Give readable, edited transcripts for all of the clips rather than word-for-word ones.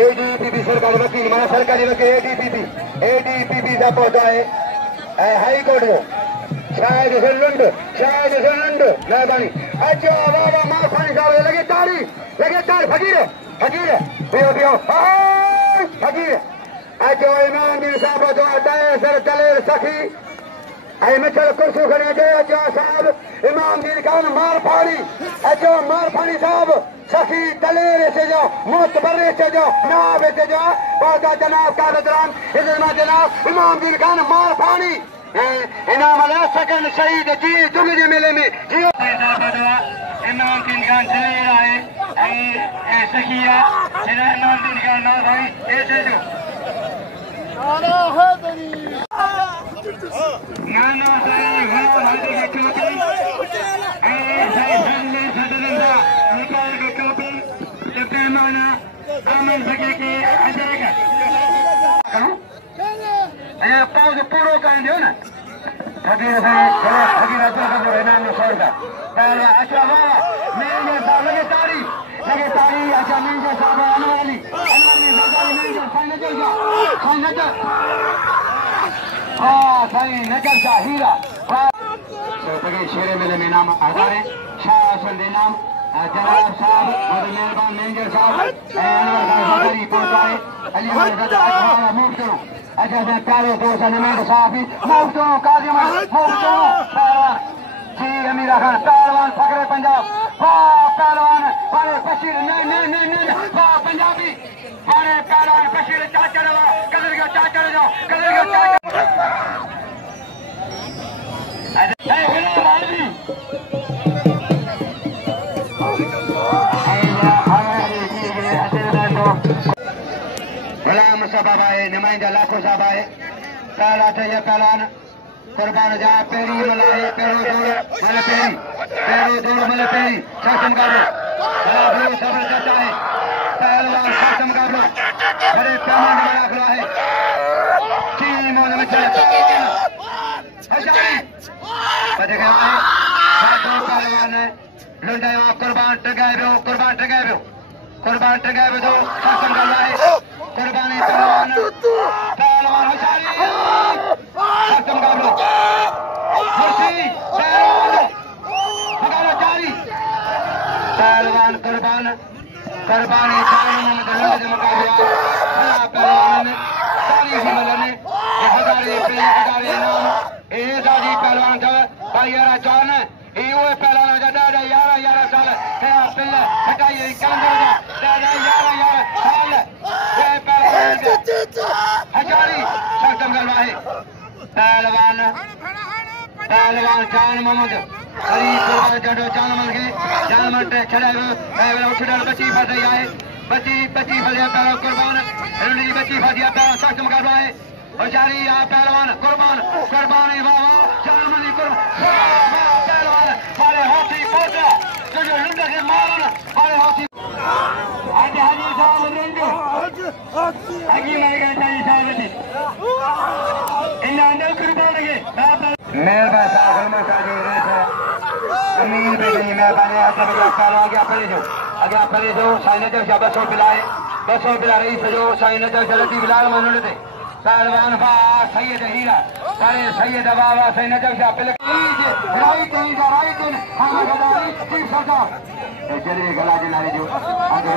एडीपीपी सरकार वकील माना सरकारी वकील एडीपीपी जा पहुंचा है हाई कोर्ट में शायद लुंड मेहरबानी अच्छा वाह माफानी साहब लगे ताड़ी फकीर पियो फकीर अच्छा इमाम दिन साहब जो अटाए सर चले सखी आई मिठल कुर्सू खड़े गए अच्छा साहब इमाम दिन खान मार फाड़ी साहब सखी तलेर से जाओ मोतबरे से जाओ नाव से जाओ बाजा जनाब कागजरान इजमा जनाब इमाम दिन खान मार फाड़ी इनाम अला सकन शहीद जी जुगजे मेले में जियो इमाम दिन खान तलेर आए ए सखिया इमाम दिन खान ना भाई ऐसे जो नाना हैदरी नाना सही हुआ हमारे के आमन सके के पाँच पूरा कर दो ना फकीर भाई फकीर का इनाम छोड़ता अच्छा वाह मेरे साहब लगे तारी अच्छा मेरे साहब आने वाली सही नजर शाह हीरा शेरे मेले में नाम हजारे शाह असल नाम जनाब साहब और मेहरबान मैनेजर साहब पहुंचाए मूव करो अच्छा प्यारे दोस्त नुमाइंदे साहब भी मूव करो काजी जी अमीरा खान पहलवान फकरे पंजाब पहलवान बड़े बशीर नहीं पंजाबी बड़े पहलवान बशीर चाचा कदर का चाचा जाओ कदर का चाचा गुलाम साहब आए नुमाइंदा लाखों साहब आए पहला पहलवान कुर्बान जा पेरी मलाए पेरो दूर मल पेरी शासन गाड़ो सबर चाचा है पहलवान शासन गाड़ो बड़े पेमेंट बना खड़ा है चीन मोन में चले पहलवान है लुंडा कुर्बान टगाए दो शासन कर रहा है कुर्बानी पहलवान हजारी शासन कर लो पहलवान कुर्बानी मुकाबला पहलवान पहलवान भाई यार चौन पहलवान यार साल हटाइए हजारी शासन कर रहा है पहलवान जान मोहम्मद जान मल गए जान मल छड़े उठ बची फस रही है बची फसिया पहलवान कुर्बान बची फसिया पहलवान शासन कर रहा है हजारी पहलवान कुर्बानी वाह जान मली पहलवान बड़े हाथी पोटा जो लुंडा के मारन बड़े हाथी हाजी साहब रेंजो आगे मारेगा चाहिए साहब जी इन अंदर कुर्बान के मेहरबान साहब साजी अमीर बेटी मेहरबानी आगे परे जो साइन जब बसों पिला रही सजो साइन जब जल्दी बिलाल मनोले थे पहलवान बा सैयद हीरा बड़े सैयद बाबा साइन जब राइट हम गदारी चीफ सरकार चलिए गला जनारे जो आगे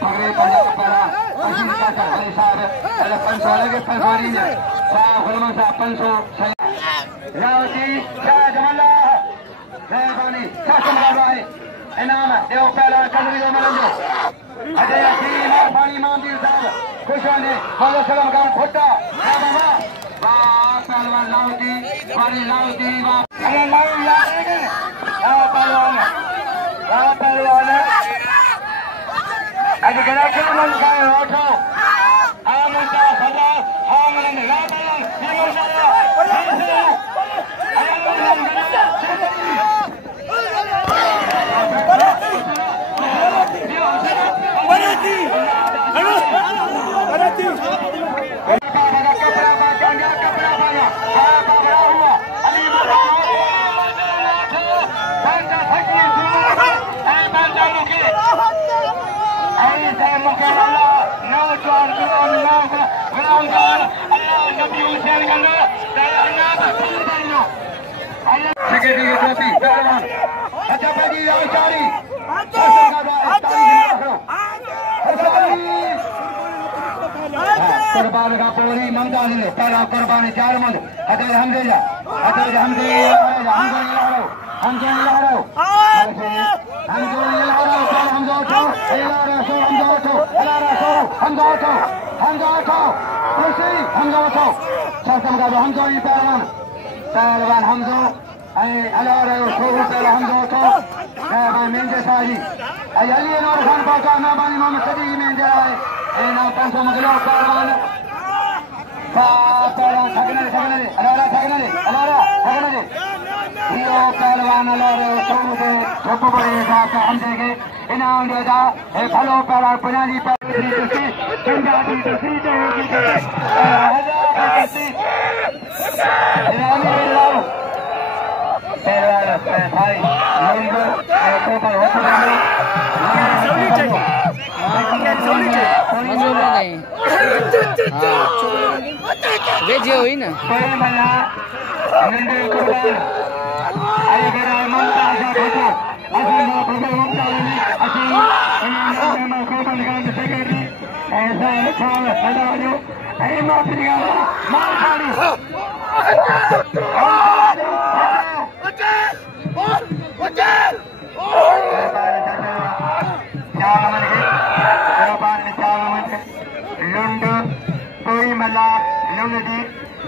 फकरे पंजाब पहला साहब के फंसवारी ने साहब गुलमन साहब 500 रावती शाह जमला मेहरबानी शासन कर रहा है इनाम देव पहला कदरी मलंजो अजय यकीन पानी मामदीर साहब खुशाने बोलो सलाम गांव खोटा बाबा पहलवान लाउती बड़ी लाउती अरे लाउ यार पहलवान आज गला के मन का उठो आमुसा सदा हमने ला पहलवान ये मसाला ट्रॉफी हुसैन गंगा दयाना बंदरियो सेक्रेटरी की ट्रॉफी पहलवान अच्छा भाई रावचारी कुर्बान का पूरी ममता ने पहला कुर्बानी 4 मंद अदल हमदेला पहलवान हमजो वेज हुई ना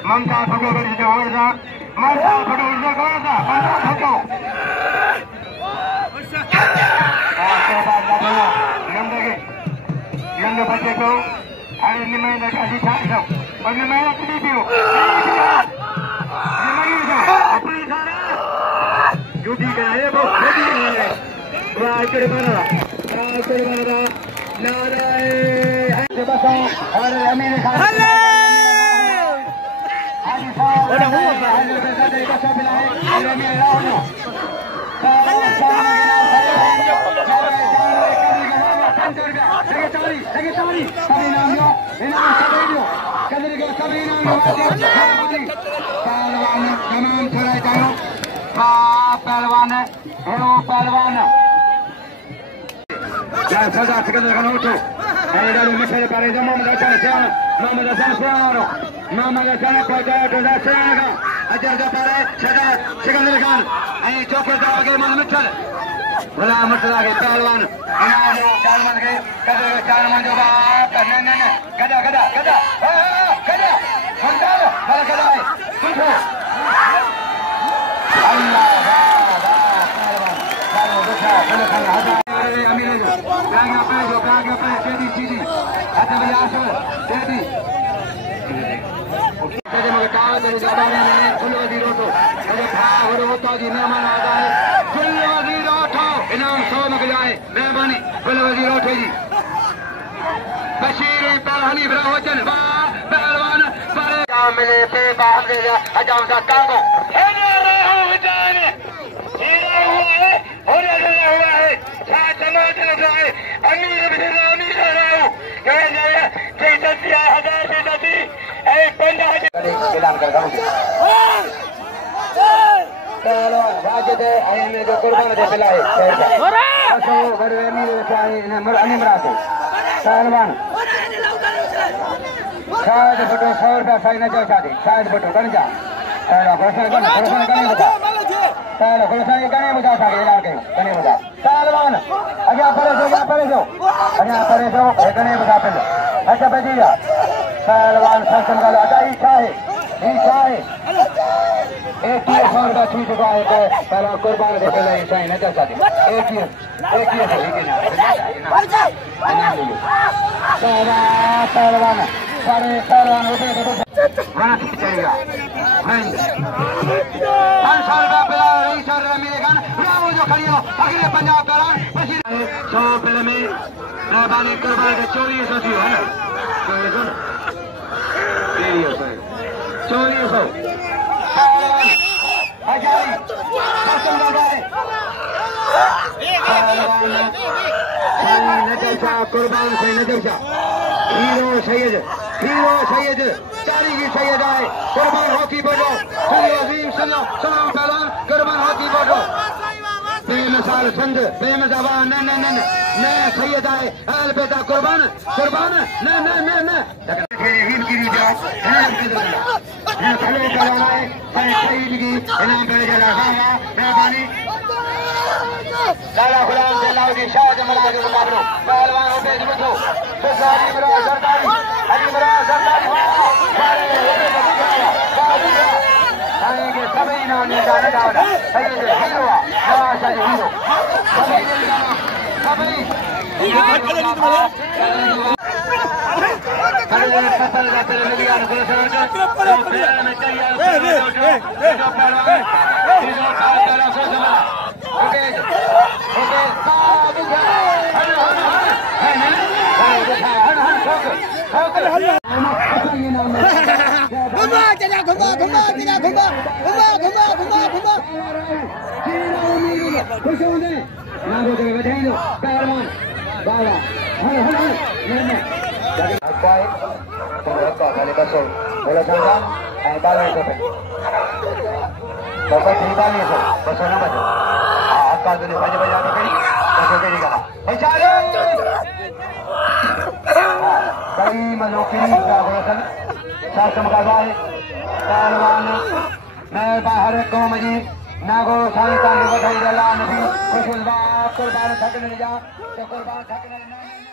ममता भगवती जो होगा ममता भगवती को होगा ममता भगो नंद बच्चे को अरे निमैना का दिखाई दो और निमैना की दीपियो निमैना अपनी सारा ड्यूटी कराए वो ड्यूटी कराए वाकर बना नारायण से बसाओ और अमीर खान Hola, पहलवान सदा सिकंदर का नोटो ऐडालो मिशल पारेजा मोहम्मद हसन सियानो मोहम्मद हसन को जाटो दासेगा अजर का पारे सदा सिकंदर खान ऐ चौकीदार के मन मिठल भला मटला के पहलवान अनाजो पहलवान के कदर चार मन जो बात न गदा संताल भला गदा है सुनो अल्लाह मेहरबानी बशीर हनीफ रावचन पहलवान मिले पे हजाम सा कांगो ऐलान कर रहा हूँ जो कुर्बान दे पिलाए पहलवान शायद बटो 100 रुपया साई न चल शादी शायद बटो गण जा पहला घोषणा गने बता सके इलाके गने बता पहलवान अगे परे जो गने बता पहले अच्छा बेजिया पहलवान संसम का लाटा ईशा है 100 रुपया छू चुका है पहला कुर्बान दे पहले ईशा न चल शादी एक ही पहलवान सारे पहलवान उठे चाहिएगा 5 साल का पिला रही सर मिलेगा वो जो खड़ी हो अगले पंजाब का 100 फिल्म में मेहरबानी कुर्बान के 2400 है ना 2400 कुर्बान से नजर शाह हीरो सैयद हीरो सैयद तारीखी सैयद आए कुर्बान हॉकी बोलो सलाम पहलवान कुर्बान हॉकी बोलो बेमिसाल संद बेमज़ाबान न सैयद आए अलबेदा कुर्बान कुर्बान न हिंद की जाओ खड़े करवाए शहीद की इनाम पे जला मेहरबानी लाला गुलाम जलाउद्दीन शाह जमला के मुकाबलो पहलवान होते बुझो सरदारी इमरान सरदारी अली इमरान सरदारी आएंगे सभी नाम निकालने जाओ सही है हीरो नवाज हीरो सभी सभी बाहर कौम जी नागो साईं बधाई नबी कुर्बान थकने जा तो कुर्बान थकने